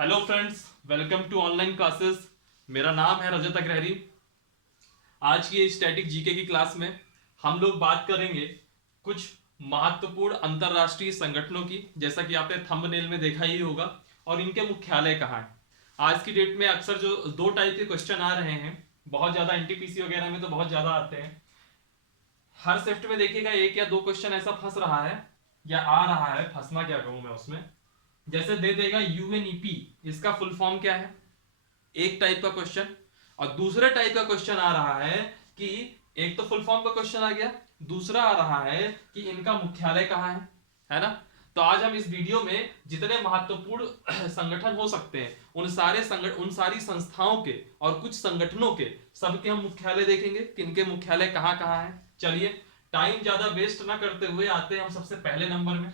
Hello friends, welcome to online classes. मेरा नाम है रजत अग्रहरी। आज की स्टैटिक जीके की क्लास में हम लोग बात करेंगे कुछ महत्वपूर्ण अंतरराष्ट्रीय संगठनों की, जैसा कि आपने थंबनेल में देखा ही होगा, और इनके मुख्यालय कहाँ हैं। आज की डेट में अक्सर जो दो टाइप के क्वेश्चन आ रहे हैं, बहुत ज्यादा एनटीपीसी वगैरह में तो बहुत ज्यादा आते हैं। हर शिफ्ट में देखिएगा एक या दो क्वेश्चन ऐसा फंस रहा है या आ रहा है, फंसना क्या कहूं मैं उसमें। जैसे दे देगा यूएनईपी, इसका फुल फॉर्म क्या है, एक टाइप का क्वेश्चन। और दूसरे टाइप का क्वेश्चन आ रहा है कि एक तो फुल फॉर्म का क्वेश्चन आ गया, दूसरा आ रहा है कि इनका मुख्यालय कहाँ है ना। तो आज हम इस वीडियो में जितने महत्वपूर्ण संगठन हो सकते हैं उन सारी संस्थाओं के और कुछ संगठनों के सबके हम मुख्यालय देखेंगे कि इनके मुख्यालय कहाँ कहाँ है। चलिए, टाइम ज्यादा वेस्ट ना करते हुए आते हैं हम सबसे पहले नंबर में।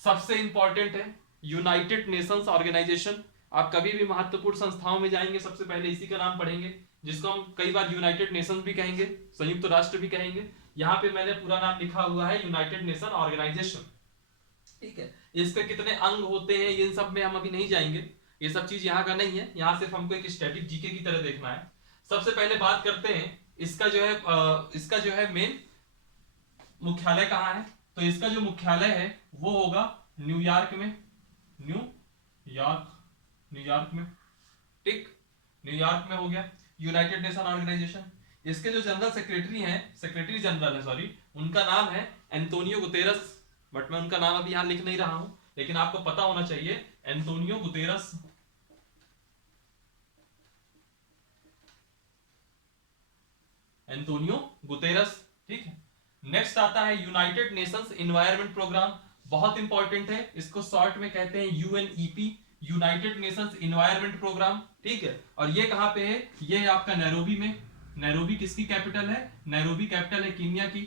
सबसे इंपॉर्टेंट है यूनाइटेड नेशंस ऑर्गेनाइजेशन। आप कभी भी महत्वपूर्ण संस्थाओं में जाएंगे सबसे पहले इसी का नाम पढ़ेंगे, जिसको हम कई बार यूनाइटेड नेशंस भी कहेंगे, संयुक्त राष्ट्र भी कहेंगे। यहाँ पे मैंने पूरा नाम लिखा हुआ है यूनाइटेड नेशन ऑर्गेनाइजेशन। ठीक है, इसके कितने अंग होते हैं इन सब में हम अभी नहीं जाएंगे, ये सब चीज यहाँ का नहीं है। यहाँ सिर्फ हमको एक स्टैटिक जीके की तरह देखना है। सबसे पहले बात करते हैं इसका जो है मेन मुख्यालय कहाँ है। तो इसका जो मुख्यालय है वो होगा न्यूयॉर्क में। न्यूयॉर्क न्यूयॉर्क में, ठीक, न्यूयॉर्क में हो गया यूनाइटेड नेशन ऑर्गेनाइजेशन। इसके जो जनरल सेक्रेटरी हैं, सेक्रेटरी जनरल है सॉरी, उनका नाम है एंटोनियो गुतेरस। बट मैं उनका नाम अभी यहां लिख नहीं रहा हूं, लेकिन आपको पता होना चाहिए एंटोनियो गुतेरस। एंटोनियो गुतेरस, ठीक है। नेक्स्ट आता है यूनाइटेड नेशंस एनवायरनमेंट प्रोग्राम। बहुत इंपॉर्टेंट है, इसको शॉर्ट में कहते हैं UNEP, United Nations Environment Programme, ठीक है। और ये कहां पे है, ये है आपका नैरोबी में। नैरोबी किसकी कैपिटल है, नैरोबी कैपिटल है कीनिया की,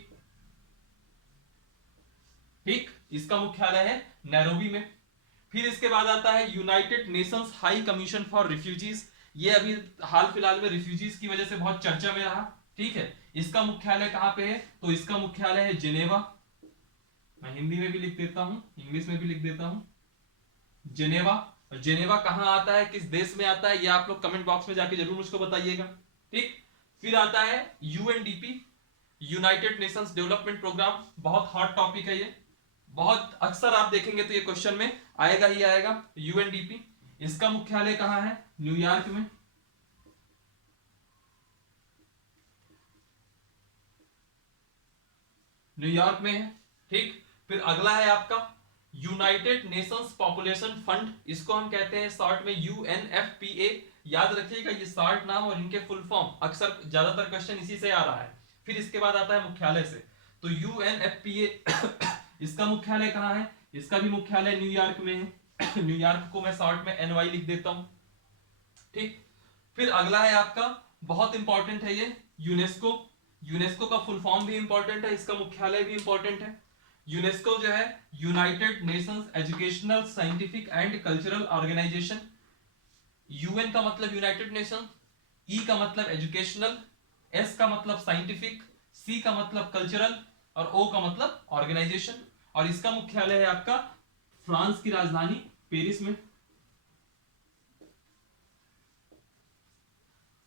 ठीक। इसका मुख्यालय है नैरोबी में। फिर इसके बाद आता है United Nations high commission for refugees. ये अभी हाल फिलहाल में रिफ्यूजीज की वजह से बहुत चर्चा में रहा, ठीक है। इसका मुख्यालय कहां पे है, तो इसका मुख्यालय है जेनेवा। मैं हिंदी में भी लिख देता हूं, इंग्लिश में भी लिख देता हूं, जेनेवा। और जेनेवा कहां आता है, किस देश में आता है, ये आप लोग कमेंट बॉक्स में जाके जरूर मुझको बताइएगा, ठीक। फिर आता है UNDP, United Nations Development Programme. बहुत हॉट टॉपिक है ये, बहुत अक्सर आप देखेंगे तो ये क्वेश्चन में आएगा ही आएगा। यूएनडीपी, इसका मुख्यालय कहां है, न्यूयॉर्क में। न्यूयॉर्क में है, ठीक। फिर अगला है आपका यूनाइटेड नेशंस पॉपुलेशन फंड, इसको हम कहते हैं शॉर्ट में यूएनएफपीए। याद रखिएगा ये शॉर्ट नाम और इनके फुल फॉर्म, अक्सर ज्यादातर क्वेश्चन इसी से आ रहा है। फिर इसके बाद आता है मुख्यालय से, तो यूएनएफपीए इसका मुख्यालय कहां है, इसका भी मुख्यालय न्यूयॉर्क में है। न्यूयॉर्क को मैं शॉर्ट में एनवाई लिख देता हूं, ठीक। फिर अगला है आपका, बहुत इंपॉर्टेंट है ये, यूनेस्को। यूनेस्को का फुल फॉर्म भी इंपॉर्टेंट है, इसका मुख्यालय भी इंपॉर्टेंट है। यूनेस्को जो है United Nations Educational Scientific and Cultural Organisation. UN का मतलब यूनाइटेड नेशन, ई का मतलब एजुकेशनल, एस का मतलब साइंटिफिक, सी का मतलब कल्चरल और ओ का मतलब ऑर्गेनाइजेशन। और इसका मुख्यालय है आपका फ्रांस की राजधानी पेरिस में।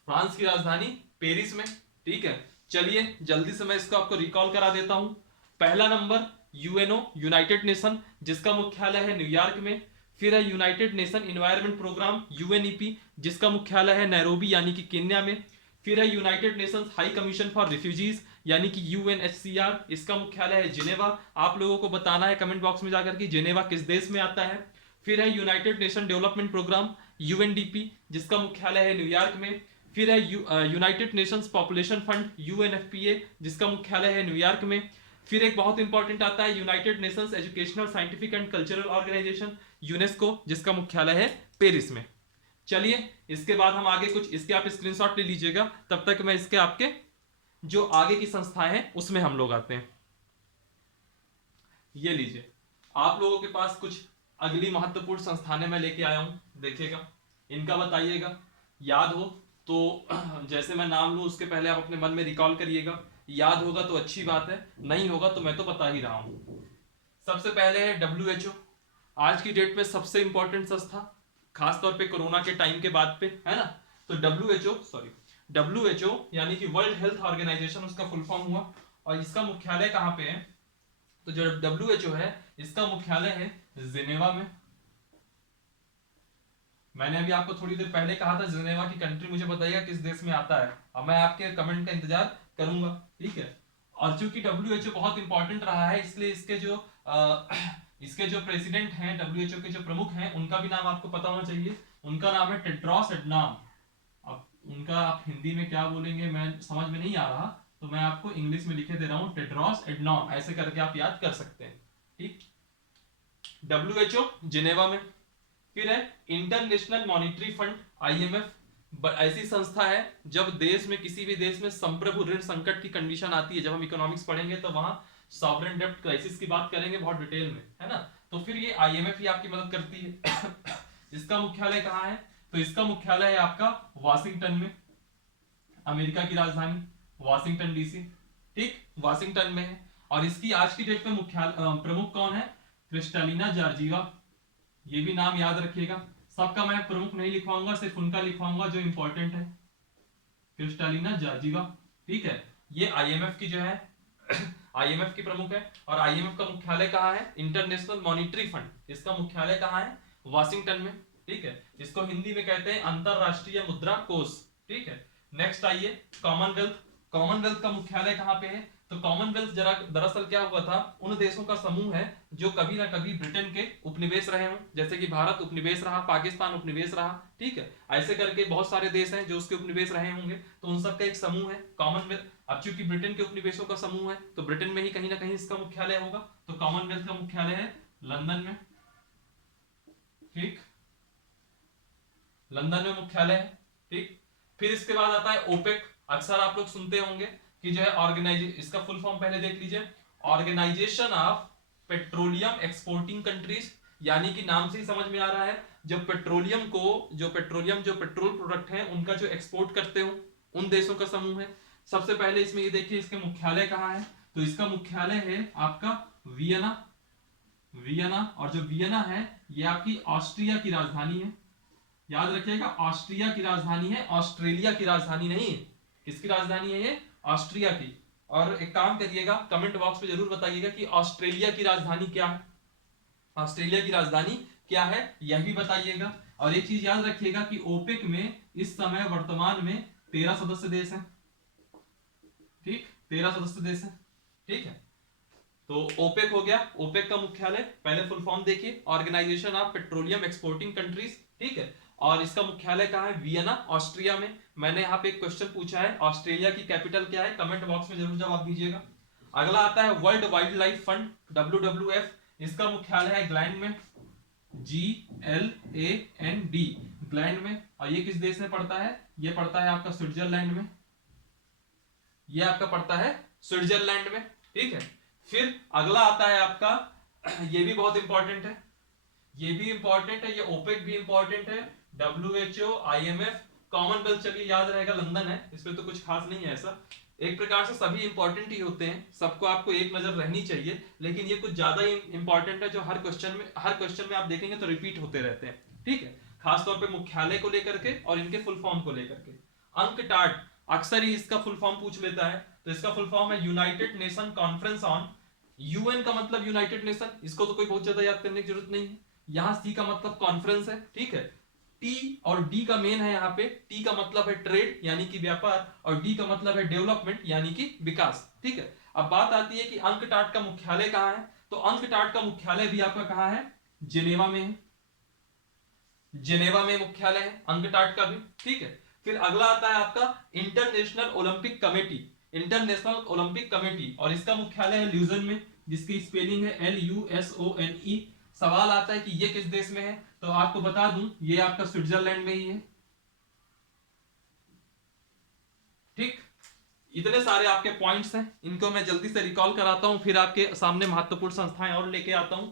फ्रांस की राजधानी पेरिस में, ठीक है। चलिए जल्दी से मैं इसको आपको रिकॉल करा देता हूं। पहला नंबर यूएनओ, यूनाइटेड नेशन, जिसका मुख्यालय है न्यूयॉर्क में। फिर है United Nation Environment Programme UNEP, जिसका मुख्यालय है नैरोबी यानी कि केन्या में। फिर है United Nations high commission for refugees यानी कि यूएनएचसीआर, इसका मुख्यालय है जिनेवा। आप लोगों को बताना है कमेंट बॉक्स में जाकर कि जिनेवा किस देश में आता है। फिर है United Nation Development Programme UNDP, जिसका मुख्यालय है न्यूयॉर्क में। फिर है United Nations Population Fund UNFPA, जिसका मुख्यालय है न्यूयॉर्क में। फिर एक बहुत इंपॉर्टेंट आता है United Nations Educational Scientific and Cultural Organisation UNESCO, जिसका मुख्यालय है पेरिस में। चलिए इसके बाद हम आगे कुछ इसके आप स्क्रीनशॉट ले लीजिएगा, तब तक मैं इसके आपके जो आगे की संस्थाएं हैं उसमें हम लोग आते हैं। ये लीजिए, आप लोगों के पास कुछ अगली महत्वपूर्ण संस्थानें मैं लेके आया हूं, देखिएगा, इनका बताइएगा। याद हो तो जैसे मैं नाम लूं उसके पहले आप अपने मन में रिकॉल करिएगा। याद होगा तो अच्छी बात है, नहीं होगा तो मैं तो बता ही रहा हूं। सबसे पहले है डब्ल्यूएचओ, आज की डेट में सबसे इंपॉर्टेंट संस्था, खास तौर पे कोरोना के टाइम के बाद पे, है ना। तो डब्ल्यू एच ओ यानी कि वर्ल्ड हेल्थ ऑर्गेनाइजेशन उसका फुल फॉर्म हुआ। और इसका मुख्यालय कहाँ पे है? तो जो डब्ल्यू एच ओ है इसका मुख्यालय है जिनेवा में। मैंने अभी आपको थोड़ी देर पहले कहा था जिनेवा की कंट्री मुझे बताइएगा किस देश में आता है। अब मैं आपके कमेंट का इंतजार करूंगा, ठीक है। और चूंकि डब्ल्यूएचओ बहुत इंपॉर्टेंट रहा है इसलिए इसके जो प्रेसिडेंट हैं, डब्ल्यूएचओ के जो प्रमुख हैं, उनका भी नाम आपको पता होना चाहिए। उनका नाम है टेड्रोस एडनॉम। अब उनका आप हिंदी में क्या बोलेंगे मैं समझ में नहीं आ रहा, तो मैं आपको इंग्लिश में लिखे दे रहा हूं, टेड्रोस एडनॉम, ऐसे करके आप याद कर सकते हैं, ठीक। डब्ल्यूएचओ जिनेवा में। फिर है इंटरनेशनल मॉनिटरी फंड, आईएमएफ। ऐसी संस्था है जब देश में, किसी भी देश में संप्रभु ऋण संकट की कंडीशन आती है, जब हम इकोनॉमिक्स पढ़ेंगे तो वहां सॉवरेन डेब्ट क्राइसिस की बात करेंगे बहुत डिटेल में, है ना। तो फिर ये आईएमएफ ही आपकी मदद करती है। इसका मुख्यालय कहाँ है? तो इसका मुख्यालय है आपका वाशिंगटन में, अमेरिका की राजधानी वाशिंगटन डीसी, ठीक, वाशिंगटन में है। और इसकी आज की डेट में प्रमुख कौन है? Kristalina Georgieva. ये भी नाम याद रखिएगा। सबका मैं प्रमुख नहीं लिखवाऊंगा, सिर्फ उनका लिखवाऊंगा जो इंपॉर्टेंट है, क्रिस्टालिना जॉर्जिवा, ठीक है। ये आईएमएफ की जो है आईएमएफ की प्रमुख है। और आईएमएफ का मुख्यालय कहाँ है? इंटरनेशनल मॉनिटरी फंड, इसका मुख्यालय कहाँ है? वाशिंगटन में, ठीक है। इसको हिंदी में कहते हैं अंतरराष्ट्रीय मुद्रा कोष, ठीक है। नेक्स्ट आइए कॉमनवेल्थ। कॉमनवेल्थ का मुख्यालय कहाँ पे है? तो कॉमनवेल्थ जरा दरअसल क्या हुआ था, उन देशों का समूह है जो कभी ना कभी ब्रिटेन के उपनिवेश रहे हों, जैसे कि भारत उपनिवेश रहा, पाकिस्तान उपनिवेश रहा, ठीक है। ऐसे करके बहुत सारे देश हैं जो उसके उपनिवेश रहे होंगे, तो उन सब का एक समूह है कॉमनवेल्थ। अब चूंकि ब्रिटेन के उपनिवेशों का समूह है तो ब्रिटेन में ही कहीं ना कहीं इसका मुख्यालय होगा, तो कॉमनवेल्थ का मुख्यालय है लंदन में, ठीक, लंदन में मुख्यालय है, ठीक। फिर इसके बाद आता है ओपेक। अक्सर आप लोग सुनते होंगे कि जो है इसका फुल फॉर्म पहले देख लीजिए, Organisation of Petroleum Exporting Countries, यानी कि नाम से ही समझ में आ रहा है जो पेट्रोल प्रोडक्ट हैं उनका जो एक्सपोर्ट करते हो उन देशों का समूह है। सबसे पहले इसमें ये देखिए इसके मुख्यालय कहाँ है? तो इसका मुख्यालय है आपका वियना। और जो वियना है ये आपकी ऑस्ट्रिया की राजधानी है, याद रखिएगा, ऑस्ट्रिया की राजधानी है, ऑस्ट्रेलिया की राजधानी नहीं है। किसकी राजधानी है ये? ऑस्ट्रिया की। और एक काम करिएगा, कमेंट बॉक्स में जरूर बताइएगा कि ऑस्ट्रेलिया की राजधानी क्या है, ऑस्ट्रेलिया की राजधानी क्या है यह भी बताइएगा। और एक चीज याद रखिएगा कि ओपेक में इस समय वर्तमान में 13 सदस्य देश हैं, ठीक, 13 सदस्य देश हैं, ठीक है। तो ओपेक हो गया। ओपेक का मुख्यालय पहले फुल फॉर्म देखिए, Organisation of Petroleum Exporting Countries, ठीक है। और इसका मुख्यालय कहाँ है? वियना, ऑस्ट्रिया में। मैंने यहाँ पे एक क्वेश्चन पूछा है, ऑस्ट्रेलिया की कैपिटल क्या है? कमेंट बॉक्स में जरूर जवाब दीजिएगा। अगला आता है world wild life fund, WWF। इसका मुख्यालय है ग्लैंड में, GLAND, ग्लैंड में। और ये किस देश में पड़ता है? ये पड़ता है आपका स्विट्जरलैंड में, ये आपका पड़ता है स्विट्जरलैंड में, ठीक है। फिर अगला आता है आपका ये भी बहुत इंपॉर्टेंट है, ये भी इंपॉर्टेंट है, ये ओपेक भी इंपॉर्टेंट है, WHO, IMF, कॉमनवेल्थ चलिए याद रहेगा, लंदन है, इसमें तो कुछ खास नहीं है ऐसा। एक प्रकार से सभी इंपॉर्टेंट ही होते हैं, सबको आपको एक नजर रहनी चाहिए, लेकिन ये कुछ ज्यादा ही इंपॉर्टेंट है जो हर क्वेश्चन में आप देखेंगे तो रिपीट होते रहते हैं, ठीक है। खासतौर पे मुख्यालय को लेकर के और इनके फुल फॉर्म को लेकर के। अंकटाड अक्सर ही इसका फुल फॉर्म पूछ लेता है, तो इसका फुल फॉर्म है United nation conference on. UN का मतलब यूनाइटेड नेशन, इसको तो कोई बहुत ज्यादा याद करने की जरूरत नहीं है। यहाँ सी का मतलब कॉन्फ्रेंस है, ठीक है। टी और डी का मेन है यहाँ पे, टी का मतलब है ट्रेड यानी कि व्यापार, और डी का मतलब है डेवलपमेंट यानी कि विकास, ठीक है। अब बात आती है कि अंकटाड का मुख्यालय कहाँ है? तो अंकटाड का मुख्यालय भी आपका कहाँ है? जिनेवा में है, जिनेवा में मुख्यालय है अंकटाड का भी, ठीक है। फिर अगला आता है आपका international Olympic committee, international Olympic committee, और इसका मुख्यालय है ल्यूजन में, जिसकी स्पेलिंग है LUSONE। सवाल आता है कि ये किस देश में है? तो आपको बता दूं ये आपका स्विट्जरलैंड में ही है, ठीक। इतने सारे आपके पॉइंट्स हैं, इनको मैं जल्दी से रिकॉल कराता हूं, फिर आपके सामने महत्वपूर्ण संस्थाएं और लेके आता हूं।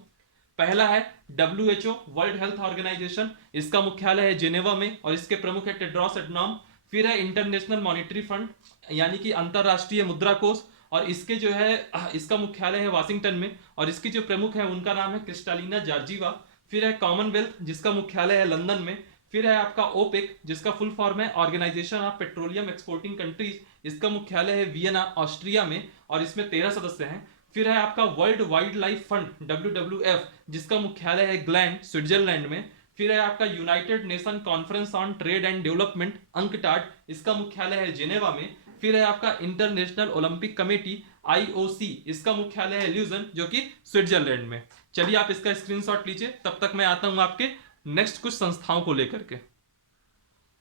पहला है WHO, वर्ल्ड हेल्थ ऑर्गेनाइजेशन, इसका मुख्यालय है जिनेवा में और इसके प्रमुख है टेड्रोस एडनॉम। फिर है इंटरनेशनल मॉनिटरी फंड यानी कि अंतरराष्ट्रीय मुद्रा कोष, और इसके जो है इसका मुख्यालय है वाशिंगटन में, और इसकी जो प्रमुख है उनका नाम है क्रिस्टालिना जॉर्जिवा। फिर है कॉमनवेल्थ जिसका मुख्यालय है लंदन में, फिर है आपका ओपेक जिसका फुल फॉर्म है Organisation of Petroleum Exporting Countries, इसका मुख्यालय है वियना ऑस्ट्रिया में और इसमें 13 सदस्य हैं। फिर है आपका world wild life fund WWF जिसका मुख्यालय है ग्लैंड स्विट्जरलैंड में। फिर है आपका United nation conference on trade and development UNCTAD, इसका मुख्यालय है जेनेवा में। फिर है आपका इंटरनेशनल ओलंपिक कमेटी IOC, इसका मुख्यालय है ल्यूजन जो कि स्विट्जरलैंड में। चलिए आप इसका स्क्रीनशॉट लीजिए, तब तक मैं आता हूं आपके नेक्स्ट कुछ संस्थाओं को लेकर के।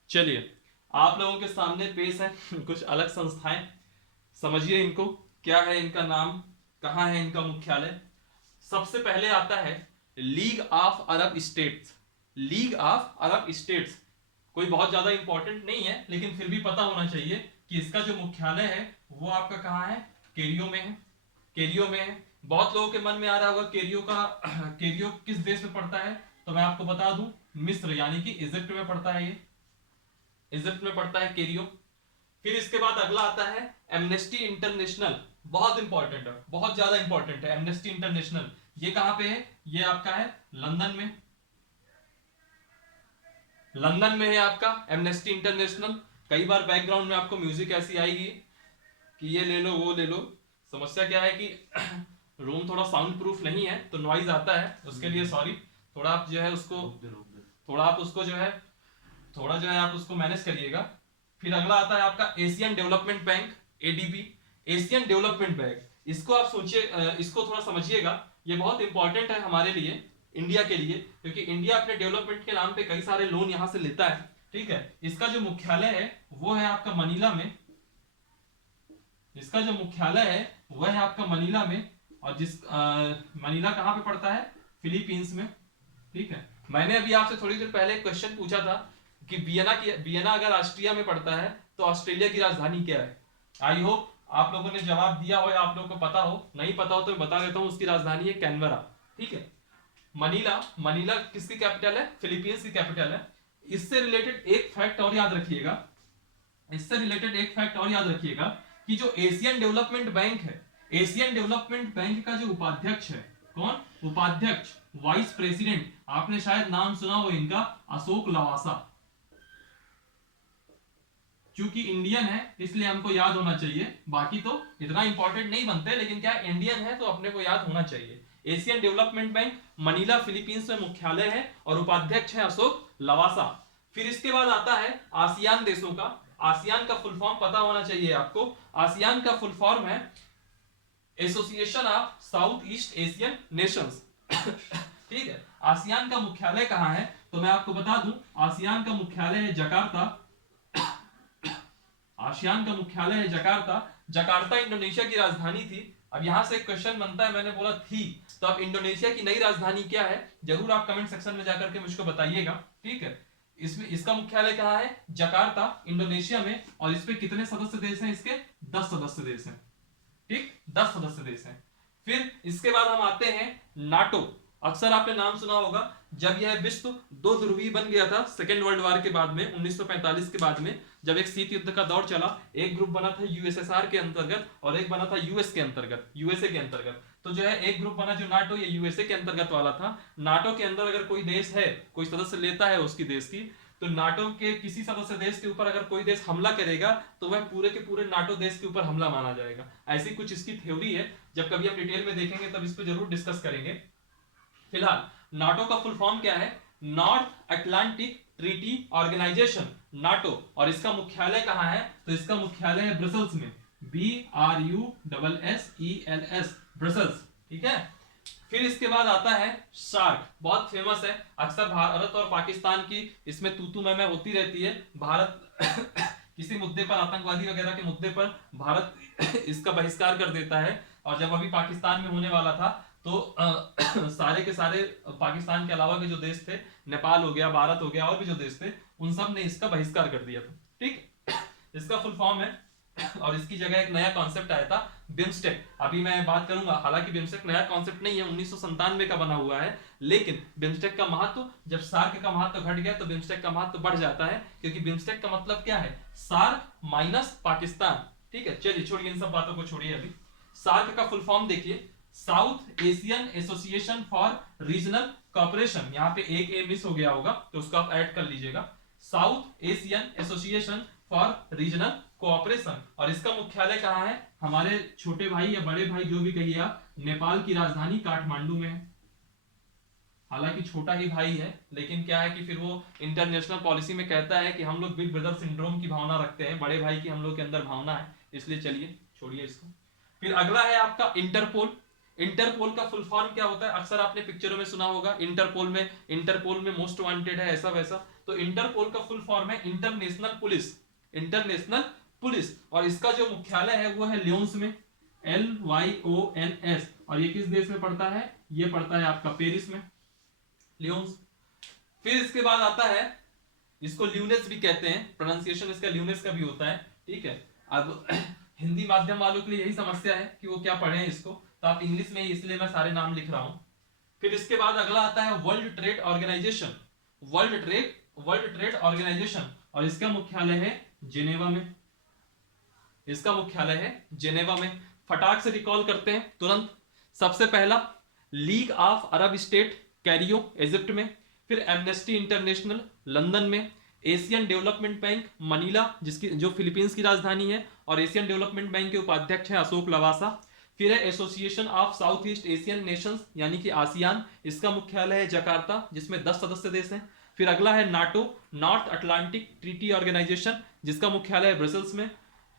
चलिए आप लोगों के सामने पेश है कुछ अलग संस्थाएं, समझिए इनको, क्या है इनका नाम, कहां है इनका मुख्यालय। सबसे पहले आता है league of Arab states. League of Arab states कोई बहुत ज्यादा इंपॉर्टेंट नहीं है, लेकिन फिर भी पता होना चाहिए कि इसका जो मुख्यालय है वो आपका कहाँ है, केरियो में है। केरियो में है। बहुत लोगों के मन में आ रहा होगा केरियो किस देश में पड़ता है, तो मैं आपको बता दूं मिस्र यानी कि इजिप्ट में पड़ता है, ये इजिप्ट में पड़ता है केरियो। फिर इसके बाद अगला आता है एमनेस्टी इंटरनेशनल, बहुत इंपॉर्टेंट है, बहुत ज्यादा इंपॉर्टेंट है एमनेस्टी इंटरनेशनल। ये कहां पे है, ये आपका है लंदन में, लंदन में है आपका एमनेस्टी इंटरनेशनल। कई बार बैकग्राउंड में आपको म्यूजिक ऐसी आएगी कि ये ले लो वो ले लो। समस्या क्या है कि रूम थोड़ा साउंड प्रूफ नहीं है तो नॉइज आता है, उसके लिए सॉरी। थोड़ा आप जो है उसको थोड़ा आप उसको जो है थोड़ा जो है आप उसको मैनेज करिएगा। फिर अगला आता है आपका Asian development bank ADB, Asian development bank. इसको आप सोचिए, इसको थोड़ा समझिएगा, ये बहुत इंपॉर्टेंट है हमारे लिए, इंडिया के लिए, क्योंकि इंडिया अपने डेवलपमेंट के नाम पे कई सारे लोन यहां से लेता है। ठीक है, इसका जो मुख्यालय है वो है आपका मनीला में, इसका जो मुख्यालय है वह है आपका मनीला में। और मनीला कहां पे पड़ता है, फिलीपींस में। ठीक है, मैंने अभी आपसे थोड़ी देर पहले क्वेश्चन पूछा था कि वियना अगर ऑस्ट्रिया में पड़ता है तो ऑस्ट्रेलिया की राजधानी क्या है। आई होप आप लोगों ने जवाब दिया हो या आप लोगों को पता हो, नहीं पता हो तो मैं बता देता हूं, उसकी राजधानी है कैनबरा। ठीक है, मनीला किसकी कैपिटल है, फिलीपींस की कैपिटल है। इससे रिलेटेड एक फैक्ट और याद रखिएगा, इससे रिलेटेड एक फैक्ट और याद रखिएगा कि जो एशियन डेवलपमेंट बैंक है, एशियन डेवलपमेंट बैंक का जो उपाध्यक्ष है, कौन उपाध्यक्ष, वाइस प्रेसिडेंट, आपने शायद नाम सुना हो इनका, अशोक लवासा। चूंकि इंडियन है इसलिए हमको याद होना चाहिए, बाकी तो इतना इंपॉर्टेंट नहीं बनते, लेकिन क्या इंडियन है तो अपने को याद होना चाहिए। Asian development bank Manila Philippines में मुख्यालय है और उपाध्यक्ष है अशोक लवासा। फिर इसके बाद आता है आसियान देशों का। आसियान का फुल फॉर्म पता होना चाहिए आपको। आसियान का फुल फॉर्म है association of south east Asian Nations. ठीक है, आसियान का मुख्यालय कहां है, तो मैं आपको बता दूं आसियान का मुख्यालय है जकार्ता। आसियान का मुख्यालय है जकार्ता। जकार्ता इंडोनेशिया की राजधानी थी। अब यहां से एक क्वेश्चन बनता है, मैंने बोला थी, तो अब इंडोनेशिया की नई राजधानी क्या है, जरूर आप कमेंट सेक्शन में जाकर के मुझको बताइएगा। ठीक है, इसमें इसका मुख्यालय कहां है, जकार्ता इंडोनेशिया में। और इसमें कितने सदस्य देश हैं, इसके 10 सदस्य देश हैं। ठीक, 10 सदस्य देश हैं। फिर इसके बाद हम आते हैं नाटो। अक्सर आपने नाम सुना होगा, जब यह विश्व दो ध्रुवीय बन गया था सेकेंड वर्ल्ड वॉर के बाद में, 1945 के बाद में, जब एक शीत युद्ध का दौर चला, एक ग्रुप बना था USSR के अंतर्गत और एक बना था US के अंतर्गत, USA के अंतर्गत। तो जो है एक ग्रुप बना जो नाटो या USA के अंतर्गत वाला था। नाटो के अंदर अगर कोई देश है, कोई सदस्य लेता है उसकी देश की, तो नाटो के किसी सदस्य देश के ऊपर अगर कोई देश हमला करेगा तो वह पूरे के पूरे नाटो देश के ऊपर हमला माना जाएगा। ऐसी कुछ इसकी थ्योरी है, जब कभी आप डिटेल में देखेंगे तब इस पर जरूर डिस्कस करेंगे। फिलहाल नाटो का फुल फॉर्म क्या है, North Atlantic Treaty Organisation, NATO. और इसका मुख्यालय कहां है, तो इसका मुख्यालय है ब्रसल्स में, BRUSSELS, ब्रसल्स। ठीक है, फिर इसके बाद आता है सार्क, बहुत फेमस है। अक्सर भारत और पाकिस्तान की इसमें तू मैं होती रहती है। भारत किसी मुद्दे पर, आतंकवादी वगैरह के मुद्दे पर भारत इसका बहिष्कार कर देता है। और जब अभी पाकिस्तान में होने वाला था तो सारे के सारे पाकिस्तान के अलावा के जो देश थे, नेपाल हो गया, भारत हो गया, और भी जो देश थे, उन सब ने इसका बहिष्कार कर दिया था। ठीक, इसका फुल फॉर्म है, और इसकी जगह एक नया कॉन्सेप्ट आया था बिम्स्टेक। अभी मैं बात करूंगा, हालांकि बिम्स्टेक नया कॉन्सेप्ट नहीं है, 1997 का बना हुआ है, लेकिन बिम्स्टेक का महत्व, जब सार्क का महत्व घट गया तो बिम्स्टेक का महत्व बढ़ जाता है, क्योंकि बिम्स्टेक का मतलब क्या है, सार्क माइनस पाकिस्तान। ठीक है, चलिए छोड़िए इन सब बातों को, छोड़िए। अभी सार्क का फुल फॉर्म देखिए, South Asian Association for Regional Cooperation, यहाँ पे एक ए मिस हो गया होगा तो उसको आप ऐड कर लीजिएगा, south Asian Association for Regional cooperation. और इसका मुख्यालय कहाँ है? हमारे छोटे भाई या बड़े भाई जो भी कहिए आप, नेपाल की राजधानी काठमांडू में है। हालांकि छोटा ही भाई है, लेकिन क्या है कि फिर वो इंटरनेशनल पॉलिसी में कहता है कि हम लोग बिग ब्रदर सिंड्रोम की भावना रखते हैं, बड़े भाई की हम लोग के अंदर भावना है, इसलिए चलिए छोड़िए इसको। फिर अगला है आपका इंटरपोल। इंटरपोल का फुल फॉर्म क्या होता है? अक्सर आपने पिक्चरों में सुना होगा, इंटरपोल में मोस्ट वांटेड है, ऐसा वैसा। तो इंटरपोल का फुल फॉर्म है इंटरनेशनल पुलिस, इंटरनेशनल पुलिस। और इसका जो मुख्यालय है वो है लियोन्स में, LYONS। और ये किस देश में पड़ता है? ये पड़ता है आपका पेरिस में, लियोन्स। फिर इसके बाद आता है, इसको ल्यूनेस भी कहते हैं, प्रोनाउंसिएशन इसका ल्यूनेस का भी होता है, ठीक है। अब हिंदी माध्यम वालों के लिए यही समस्या है कि वो क्या पढ़े इसको, तो आप इंग्लिश में ही, इसलिए मैं सारे नाम लिख रहा हूं। फिर इसके बाद अगला आता है World Trade Organisation, World Trade Organisation. और इसका मुख्यालय है जेनेवा में, इसका मुख्यालय है जेनेवा में। फटाक से रिकॉल करते हैं तुरंत। सबसे पहला league of Arab state Cairo Egypt में, फिर एमनेस्टी इंटरनेशनल लंदन में, एशियन डेवलपमेंट बैंक मनीला जिसकी जो फिलीपींस की राजधानी है, और एशियन डेवलपमेंट बैंक के उपाध्यक्ष हैं अशोक लवासा। फिर है association of south east Asian Nations यानी कि आसियान, इसका मुख्यालय है जकार्ता जिसमें 10 सदस्य देश हैं। फिर अगला है NATO, North Atlantic Treaty Organisation, जिसका मुख्यालय है ब्रसल्स में।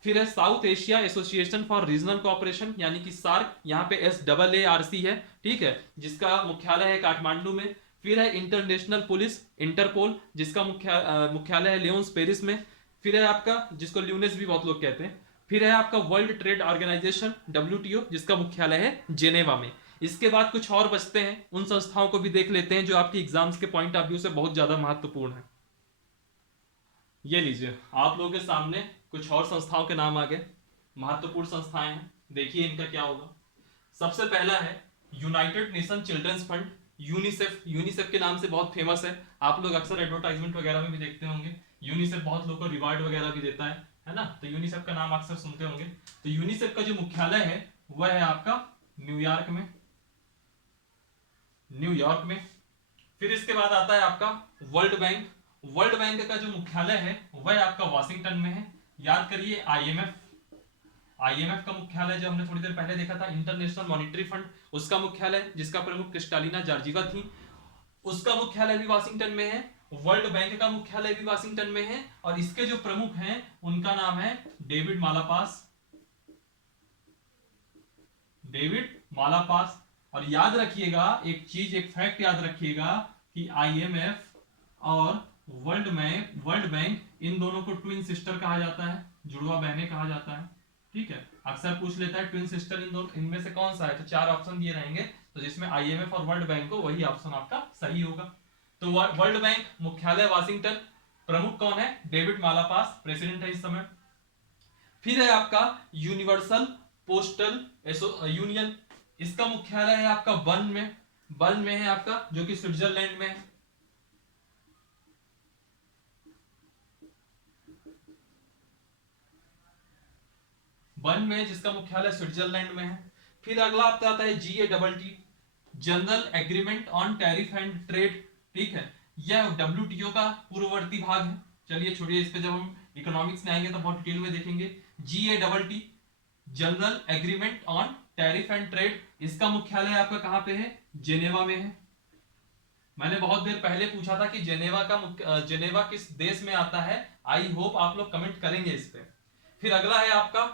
फिर है South Asia Association for Regional Cooperation यानी कि सार्क, यहाँ पे SAARC है, ठीक है, जिसका मुख्यालय है काठमांडू में। फिर है इंटरनेशनल पुलिस इंटरपोल, जिसका मुख्यालय है लियोन्स पेरिस में। फिर है आपका, जिसको ल्यूनेस भी बहुत लोग कहते हैं। फिर है आपका वर्ल्ड ट्रेड ऑर्गेनाइजेशन WTO, जिसका मुख्यालय है जेनेवा में। इसके बाद कुछ और बचते हैं, उन संस्थाओं को भी देख लेते हैं जो आपकी एग्जाम्स के पॉइंट ऑफ व्यू से बहुत ज्यादा महत्वपूर्ण है। ये लीजिए आप लोगों के सामने कुछ और संस्थाओं के नाम आ गए, महत्वपूर्ण संस्थाएं हैं, देखिए इनका क्या होगा। सबसे पहला है United Nation Children's Fund, UNICEF. UNICEF के नाम से बहुत फेमस है, आप लोग अक्सर एडवर्टाइजमेंट वगैरह में भी देखते होंगे। यूनिसेफ बहुत लोगों को रिवार्ड वगैरह भी देता है ना, तो यूनिसेफ का नाम अक्सर सुनते होंगे। तो यूनिसेफ का जो मुख्यालय है वह है आपका न्यूयॉर्क में, न्यूयॉर्क में। फिर इसके बाद आता है आपका वर्ल्ड बैंक। वर्ल्ड बैंक का जो मुख्यालय है वह आपका वाशिंगटन में है। याद करिए आईएमएफ का मुख्यालय जो हमने थोड़ी देर पहले देखा था, इंटरनेशनल मॉनिटरी फंड, उसका मुख्यालय जिसका प्रमुख क्रिस्टालिना जॉर्जिवा थी, उसका मुख्यालय भी वाशिंगटन में है। वर्ल्ड बैंक का मुख्यालय भी वाशिंगटन में है, और इसके जो प्रमुख हैं उनका नाम है डेविड मालापास, डेविड मालापास। और याद रखिएगा एक चीज, एक फैक्ट याद रखिएगा कि आईएमएफ और वर्ल्ड बैंक इन दोनों को ट्विन सिस्टर कहा जाता है, जुड़वा बहनें कहा जाता है, ठीक है। अक्सर पूछ लेता है ट्विन सिस्टर इनमें से कौन सा है, तो 4 ऑप्शन दिए रहेंगे, तो जिसमें आईएमएफ और वर्ल्ड बैंक हो वही ऑप्शन आपका सही होगा। तो वर्ल्ड बैंक मुख्यालय वाशिंगटन, प्रमुख कौन है? डेविड मालापास, प्रेसिडेंट है इस समय। फिर है आपका यूनिवर्सल पोस्टल यूनियन, इसका मुख्यालय है आपका बर्न में है आपका, जो कि स्विट्जरलैंड में है। बर्न में, जिसका मुख्यालय स्विट्जरलैंड में है। फिर अगला आपका आता है GATT, general agreement on tariff and trade, ठीक है, यह WTO का पूर्ववर्ती भाग है। चलिए छोड़िए, इस पे जब हम इकोनॉमिक्स में आएंगे तो बहुत डिटेल में देखेंगे। GATT general agreement on tariff and trade, इसका मुख्यालय आपका कहां पे है? जेनेवा में है। मैंने बहुत देर पहले पूछा था कि जेनेवा किस देश में आता है, आई होप आप लोग कमेंट करेंगे इस पे। फिर अगला है आपका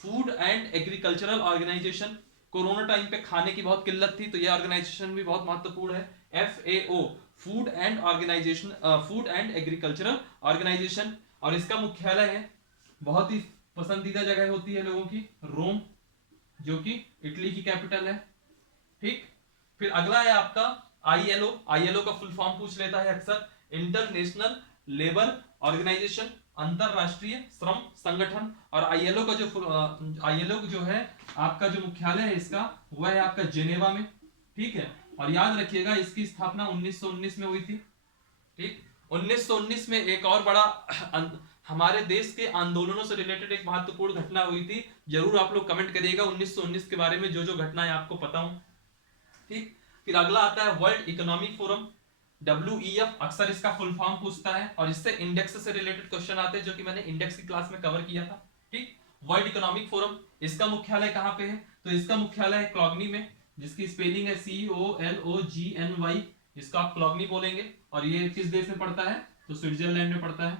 Food and Agricultural Organisation. Corona time पे खाने की बहुत किल्लत थी, तो यह ऑर्गेनाइजेशन भी बहुत महत्वपूर्ण है। FAO Food and Agricultural Organisation, और इसका मुख्यालय है, बहुत ही पसंदीदा जगह होती है लोगों की, रोम, जो कि इटली की कैपिटल है, ठीक। फिर अगला है आपका ILO का फुल फॉर्म पूछ लेता है अक्सर, इंटरनेशनल लेबर ऑर्गेनाइजेशन, अंतरराष्ट्रीय श्रम संगठन। और ILO जो है आपका, जो मुख्यालय है इसका, वह है आपका जेनेवा में, ठीक है। और याद रखिएगा इसकी स्थापना 1919 में हुई थी, ठीक। 1919 में एक और बड़ा हमारे देश के आंदोलनों से रिलेटेड एक महत्वपूर्ण घटना हुई थी, जरूर आप लोग कमेंट करिएगा 1919 के बारे में जो जो घटनाएं आपको पता हो। ठीक, फिर अगला आता है वर्ल्ड इकोनॉमिक फोरम, WEF, अक्सर इसका फुल फॉर्म पूछता है, और इससे इंडेक्स से रिलेटेड क्वेश्चन आते हैं जो कि मैंने इंडेक्स की क्लास में कवर किया था। ठीक, वर्ल्ड इकोनॉमिक फोरम, इसका मुख्यालय कहां पे है? तो इसका मुख्यालय है क्लॉगनी में, जिसकी स्पेलिंग है COLOGNY, इसका आप क्लॉगनी बोलेंगे। और ये किस देश में पड़ता है? तो स्विट्जरलैंड में पड़ता है।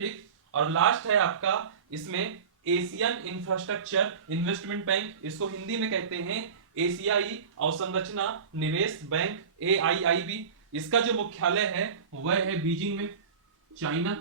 ठीक, और लास्ट है आपका इसमें एशियन इंफ्रास्ट्रक्चर इन्वेस्टमेंट बैंक, इसको हिंदी में कहते हैं एशियाई अवसंरचना निवेश बैंक, AIIB। इसका जो मुख्यालय है वह है बीजिंग में, चाइना,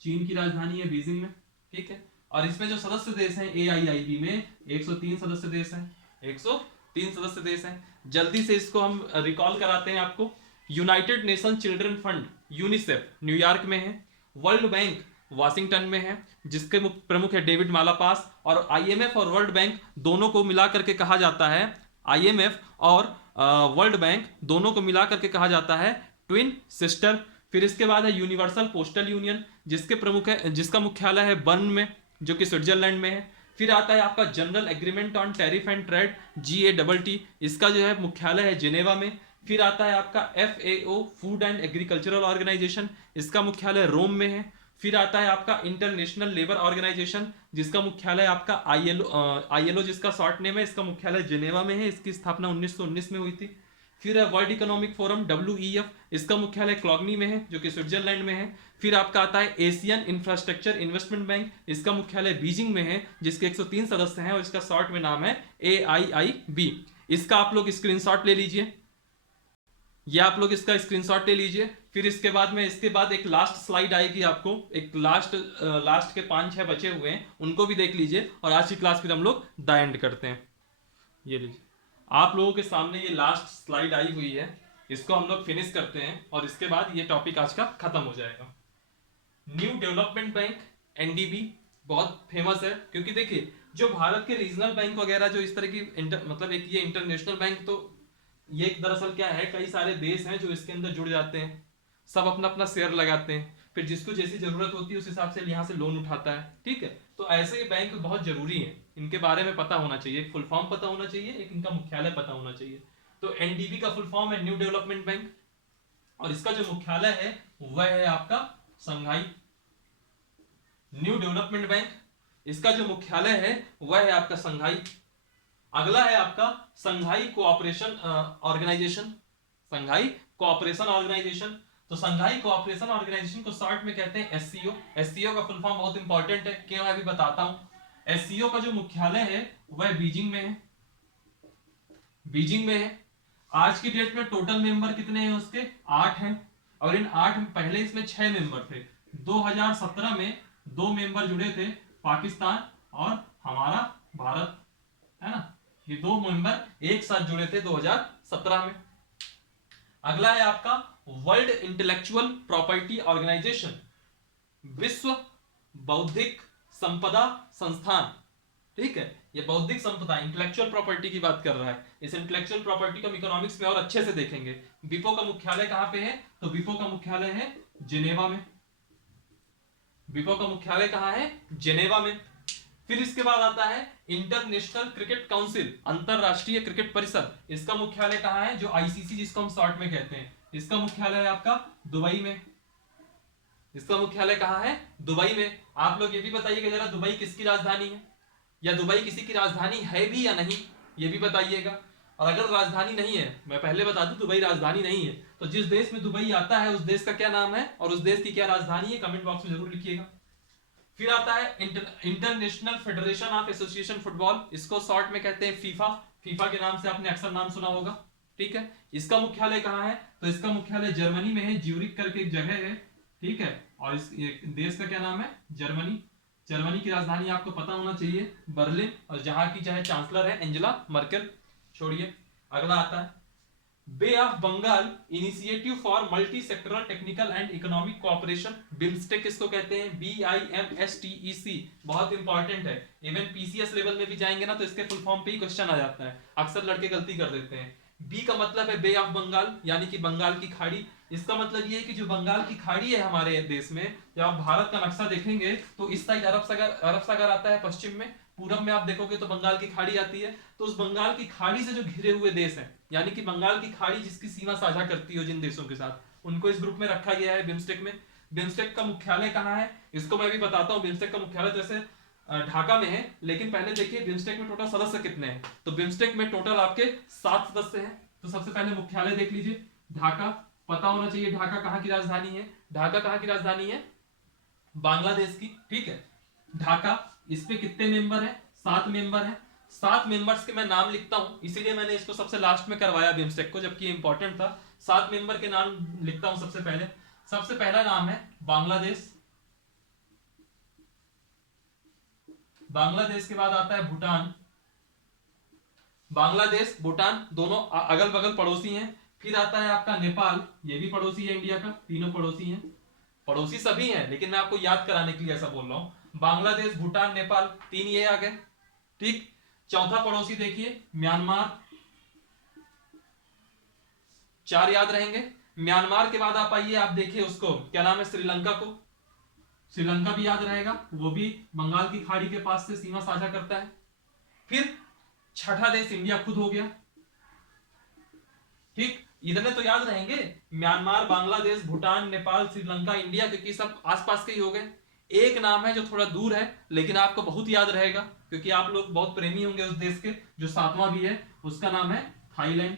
चीन की राजधानी है बीजिंग में। ठीक है, और इसमें जो सदस्य देश हैं AIIB में 103 सदस्य देश हैं, 103 सदस्य देश हैं। जल्दी से इसको हम रिकॉल कराते हैं आपको। United nation children fund UNICEF New York में है, वर्ल्ड बैंक वाशिंगटन में है, जिसके प्रमुख है डेविड मालापास, और IMF और वर्ल्ड बैंक दोनों को मिला करके कहा जाता है, IMF और वर्ल्ड बैंक दोनों को मिला करके कहा जाता है ट्विन सिस्टर। फिर इसके बाद है यूनिवर्सल पोस्टल यूनियन, जिसका मुख्यालय है बर्न में, जो कि स्विट्जरलैंड में है। फिर आता है आपका general agreement on tariff and trade, GATT, इसका जो है मुख्यालय है जिनेवा में। फिर आता है आपका FAO, Food and Agricultural Organisation, इसका मुख्यालय रोम में है। फिर आता है आपका इंटरनेशनल लेबर ऑर्गेनाइजेशन, जिसका मुख्यालय आपका ILO, जिसका शॉर्ट नेम है, इसका मुख्यालय जिनेवा में है, इसकी स्थापना 1919 में हुई थी। फिर है वर्ल्ड इकोनॉमिक फोरम WEF, इसका मुख्यालय क्लॉगनी में है, जो कि स्विट्जरलैंड में है। फिर आपका आता है एशियन इंफ्रास्ट्रक्चर इन्वेस्टमेंट बैंक, इसका मुख्यालय बीजिंग में है, जिसके 103 सदस्य हैं, और इसका शॉर्ट में नाम है AIIB। इसका आप लोग स्क्रीनशॉट ले लीजिए, ये आप लोग इसका स्क्रीनशॉट ले लीजिए। फिर इसके बाद एक लास्ट स्लाइड आएगी आपको, एक लास्ट के 5-6 बचे हुए हैं, उनको भी देख लीजिए, और आज की क्लास फिर हम लोग द एंड करते हैं। ये लीजिए, आप लोगों के सामने ये लास्ट स्लाइड आई हुई है, इसको हम लोग फिनिश करते हैं, और इसके बाद ये टॉपिक आज का खत्म हो जाएगा। न्यू डेवलपमेंट बैंक, NDB, बहुत फेमस है, क्योंकि देखिए जो भारत के रीजनल बैंक वगैरह जो इस तरह की मतलब एक ये इंटरनेशनल बैंक, तो ये दरअसल क्या है, कई सारे देश हैं जो इसके अंदर जुड़ जाते हैं, सब अपना अपना शेयर लगाते हैं, फिर जिसको जैसी जरूरत होती है उस हिसाब से यहाँ से लोन उठाता है। ठीक है, तो ऐसे ही बैंक बहुत जरूरी है, इनके बारे में पता होना चाहिए, एक फुल फॉर्म पता होना चाहिए, एक इनका मुख्यालय पता होना चाहिए। तो NDB का फुल फॉर्म है न्यू डेवलपमेंट बैंक, और इसका जो मुख्यालय है वह है आपका शंघाई। न्यू डेवलपमेंट बैंक, इसका जो मुख्यालय है वह है आपका शंघाई। अगला है आपका Shanghai Cooperation Organisation, Shanghai Cooperation Organisation. तो शंघाई कोऑपरेशन ऑर्गेनाइजेशन को शॉर्ट में कहते हैं SCO। SCO का फुल फॉर्म बहुत इंपॉर्टेंट है, क्यों अभी बताता हूं। SCO का जो मुख्यालय है वह बीजिंग में है, बीजिंग में है। आज की डेट में टोटल मेंबर कितने हैं उसके? 8 हैं, और इन 8 में पहले इसमें 6 मेंबर थे। 2017 में 2 मेंबर जुड़े थे, पाकिस्तान और हमारा भारत, है ना, ये 2 मेंबर एक साथ जुड़े थे 2017 में। अगला है आपका वर्ल्ड इंटेलेक्चुअल प्रॉपर्टी ऑर्गेनाइजेशन, विश्व बौद्धिक संपदा संस्थान। ठीक है, ये बौद्धिक संपदा इंटेलेक्चुअल प्रॉपर्टी की बात कर रहा है। इस इंटेलेक्चुअल प्रॉपर्टी को हम इकोनॉमिक्स में और अच्छे से देखेंगे। विपो का मुख्यालय कहां पे है? तो विपो का मुख्यालय है जिनेवा में, विपो का मुख्यालय कहां है? जिनेवा में। फिर इसके बाद आता है इंटरनेशनल क्रिकेट काउंसिल, अंतरराष्ट्रीय क्रिकेट परिषद, इसका मुख्यालय कहां है? जो ICC जिसको हम शॉर्ट में कहते हैं, इसका मुख्यालय है आपका दुबई में। इसका मुख्यालय कहां है? दुबई में। आप लोग ये भी बताइएगा जरा, दुबई किसकी राजधानी है, या दुबई किसी की राजधानी है भी या नहीं, ये भी बताइएगा। और अगर राजधानी नहीं है, मैं पहले बता दूं दुबई राजधानी नहीं है, तो जिस देश में दुबई आता है उस देश का क्या नाम है और उस देश की क्या राजधानी है, कमेंट बॉक्स में जरूर लिखिएगा। फिर आता है international federation of association football, इसको शॉर्ट में कहते हैं फीफा। फीफा के नाम से आपने अक्सर नाम सुना होगा। ठीक है, इसका मुख्यालय कहां है? तो इसका मुख्यालय जर्मनी में है, ज्यूरिक करके एक जगह है। ठीक है, और इस देश का क्या नाम है? जर्मनी। जर्मनी की राजधानी आपको पता होना चाहिए, बर्लिन, और जहां की चाहे चांसलर है एंजेला मर्केल। छोड़िए, अगला आता है bay of Bengal initiative for multi sectoral technical and economic cooperation, BIMSTEC इसको कहते हैं, BIMSTEC। बहुत इंपॉर्टेंट है, इवन PCS लेवल में भी जाएंगे ना तो इसके फुल फॉर्म पे ही क्वेश्चन आ जाता है, अक्सर लड़के गलती कर देते हैं। बी का मतलब है बे ऑफ बंगाल, यानी कि बंगाल की खाड़ी, इसका मतलब ये है कि जो बंगाल की खाड़ी है हमारे देश में, जब आप भारत का नक्शा देखेंगे तो इस साइड अरब सागर आता है पश्चिम में, पूरब में आप देखोगे तो बंगाल की खाड़ी आती है। तो उस बंगाल की खाड़ी से जो घिरे हुए देश हैं, यानी कि बंगाल की खाड़ी जिसकी सीमा साझा करती हो जिन देशों के साथ, उनको इस ग्रुप में रखा गया है बिम्स्टेक में। बिम्स्टेक का मुख्यालय कहाँ है इसको मैं भी बताता हूँ। बिम्स्टेक का मुख्यालय जैसे ढाका में है, लेकिन पहले देखिए बिम्स्टेक में टोटल सदस्य कितने हैं। तो बिम्स्टेक में टोटल आपके 7 सदस्य हैं। तो सबसे पहले मुख्यालय देख लीजिए, ढाका। पता होना चाहिए ढाका कहाँ की राजधानी है। ढाका कहाँ की राजधानी है, बांग्लादेश की, ठीक है। ढाका, इस पे कितने मेंबर है, 7 मेंबर है। 7 मेंबर्स के मैं नाम लिखता हूं, इसीलिए मैंने इसको सबसे लास्ट में करवाया बिम्स्टेक को, जबकि इंपॉर्टेंट था। 7 मेंबर के नाम लिखता हूं सबसे पहले। सबसे पहला नाम है बांग्लादेश। बांग्लादेश के बाद आता है भूटान। बांग्लादेश भूटान दोनों अगल बगल पड़ोसी हैं। फिर आता है आपका नेपाल, ये भी पड़ोसी है इंडिया का, तीनों पड़ोसी हैं। पड़ोसी सभी हैं, लेकिन मैं आपको याद कराने के लिए ऐसा बोल रहा हूं। बांग्लादेश, भूटान, नेपाल, 3 ये आ गए, ठीक। चौथा पड़ोसी देखिए म्यांमार, 4 याद रहेंगे। म्यांमार के बाद आप आइए, आप देखिए उसको क्या नाम है, श्रीलंका को। श्रीलंका भी याद रहेगा, वो भी बंगाल की खाड़ी के पास से सीमा साझा करता है। फिर छठा देश इंडिया खुद हो गया, ठीक। इतने तो याद रहेंगे, म्यांमार, बांग्लादेश, भूटान, नेपाल, श्रीलंका, इंडिया, क्योंकि सब आसपास के ही हो गए। एक नाम है जो थोड़ा दूर है, लेकिन आपको बहुत याद रहेगा, क्योंकि आप लोग बहुत प्रेमी होंगे उस देश के, जो 7वां भी है, उसका नाम है थाईलैंड,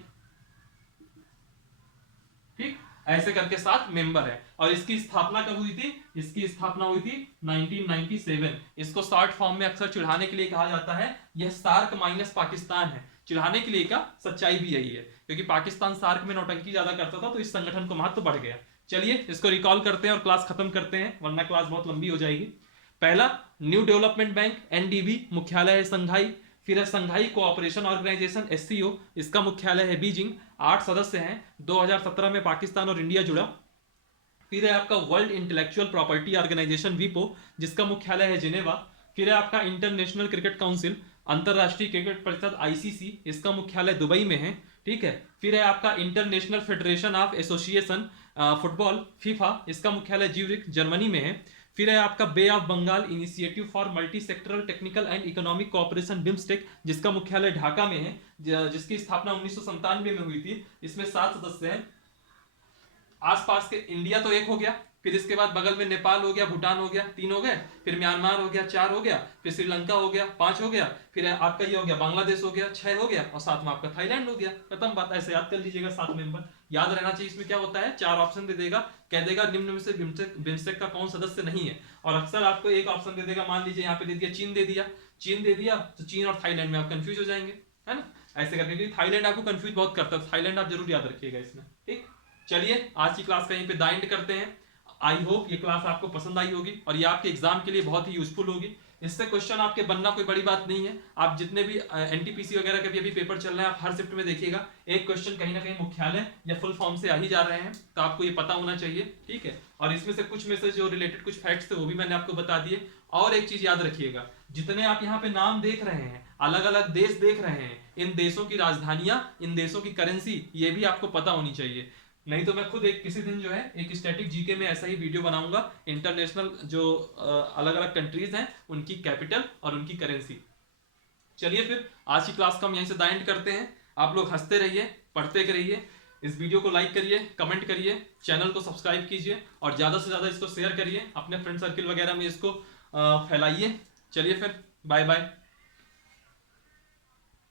ठीक। ऐसे करके 7 मेंबर है। और इसकी स्थापना कब हुई थी, इसकी स्थापना हुई थी 1997। इसको शॉर्ट फॉर्म में अक्सर चिढ़ाने के लिए कहा जाता है, यह सार्क माइनस पाकिस्तान है। चिढ़ाने के लिए का, सच्चाई भी यही है, क्योंकि पाकिस्तान सार्क में नौटंकी ज्यादा करता था, तो इस संगठन को महत्व बढ़ गया। चलिए इसको रिकॉल करते हैं और क्लास खत्म करते हैं, वरना क्लास बहुत लंबी हो जाएगी। पहला, न्यू डेवलपमेंट बैंक, एनडीबी, मुख्यालय है संघाई। फिर है संघाई कोऑपरेशन ऑर्गेनाइजेशन, एससीओ, इसका मुख्यालय है बीजिंग, 8 सदस्य हैं। 2017 में पाकिस्तान और इंडिया जुड़ा। फिर है आपका वर्ल्ड इंटेलेक्चुअल प्रॉपर्टी ऑर्गेनाइजेशन, वीपो, जिसका मुख्यालय है जिनेवा। फिर है आपका इंटरनेशनल क्रिकेट काउंसिल, अंतरराष्ट्रीय क्रिकेट परिषद, आईसीसी, इसका मुख्यालय दुबई में है, ठीक है। फिर है आपका international federation of association football, FIFA, इसका मुख्यालय ज्यूरिख, जर्मनी में है। फिर है आपका bay of Bengal initiative for multi sectoral technical and economic cooperation, BIMSTEC, जिसका मुख्यालय ढाका में है, जिसकी स्थापना 1997 में हुई थी। इसमें 7 सदस्य हैं। आसपास के इंडिया तो एक हो गया, फिर इसके बाद बगल में नेपाल हो गया, भूटान हो गया, 3 हो गए। फिर म्यांमार हो गया, 4 हो गया। फिर श्रीलंका हो गया, 5 हो गया। फिर आपका ये हो गया बांग्लादेश हो गया, 6 हो गया। और 7वां आपका थाईलैंड हो गया। खत्म बात। ऐसे याद कर लीजिएगा 7 मेंबर। याद रहना चाहिए। इसमें क्या होता है, 4 ऑप्शन दे देगा, कह देगा निम्न में से बिम्स्टेक का कौन सदस्य नहीं है। और अक्सर आपको एक ऑप्शन दे देगा, मान लीजिए यहाँ पे दे दिया चीन, दे दिया चीन, दे दिया तो चीन और थाईलैंड में आप कंफ्यूज हो जाएंगे, है ना। ऐसे करके, क्योंकि थाईलैंड आपको कंफ्यूज बहुत करता है, थाईलैंड आप जरूर याद रखिएगा इसमें, ठीक। चलिए आज की क्लास का यहीं पे द एंड करते हैं। आई होप ये क्लास आपको पसंद आई होगी और ये आपके एग्जाम के लिए बहुत ही यूजफुल होगी। इससे क्वेश्चन आपके बनना कोई बड़ी बात नहीं है। आप जितने भी एनटीपीसी वगैरह के भी अभी पेपर चल रहे हैं, आप हर शिफ्ट में देखिएगा एक क्वेश्चन कहीं ना कहीं मुख्यालय या फुल फॉर्म से आ ही जा रहे हैं, तो आपको ये पता होना चाहिए, ठीक है। और इसमें से कुछ में से जो रिलेटेड कुछ फैक्ट्स थे वो भी मैंने आपको बता दिए। और एक चीज याद रखिएगा, जितने आप यहाँ पे नाम देख रहे हैं, अलग अलग देश देख रहे हैं, इन देशों की राजधानियां, इन देशों की करेंसी, ये भी आपको पता होनी चाहिए। नहीं तो मैं खुद एक किसी दिन जो है एक स्टैटिक जीके में ऐसा ही वीडियो बनाऊंगा, इंटरनेशनल जो अलग अलग कंट्रीज हैं उनकी कैपिटल और उनकी करेंसी। चलिए फिर आज की क्लास को हम यहीं से द एंड करते हैं। आप लोग हंसते रहिए, पढ़ते रहिए, इस वीडियो को लाइक करिए, कमेंट करिए, चैनल को सब्सक्राइब कीजिए और ज़्यादा से ज़्यादा इसको शेयर करिए, अपने फ्रेंड सर्किल वगैरह में इसको फैलाइए। चलिए फिर, बाय बाय।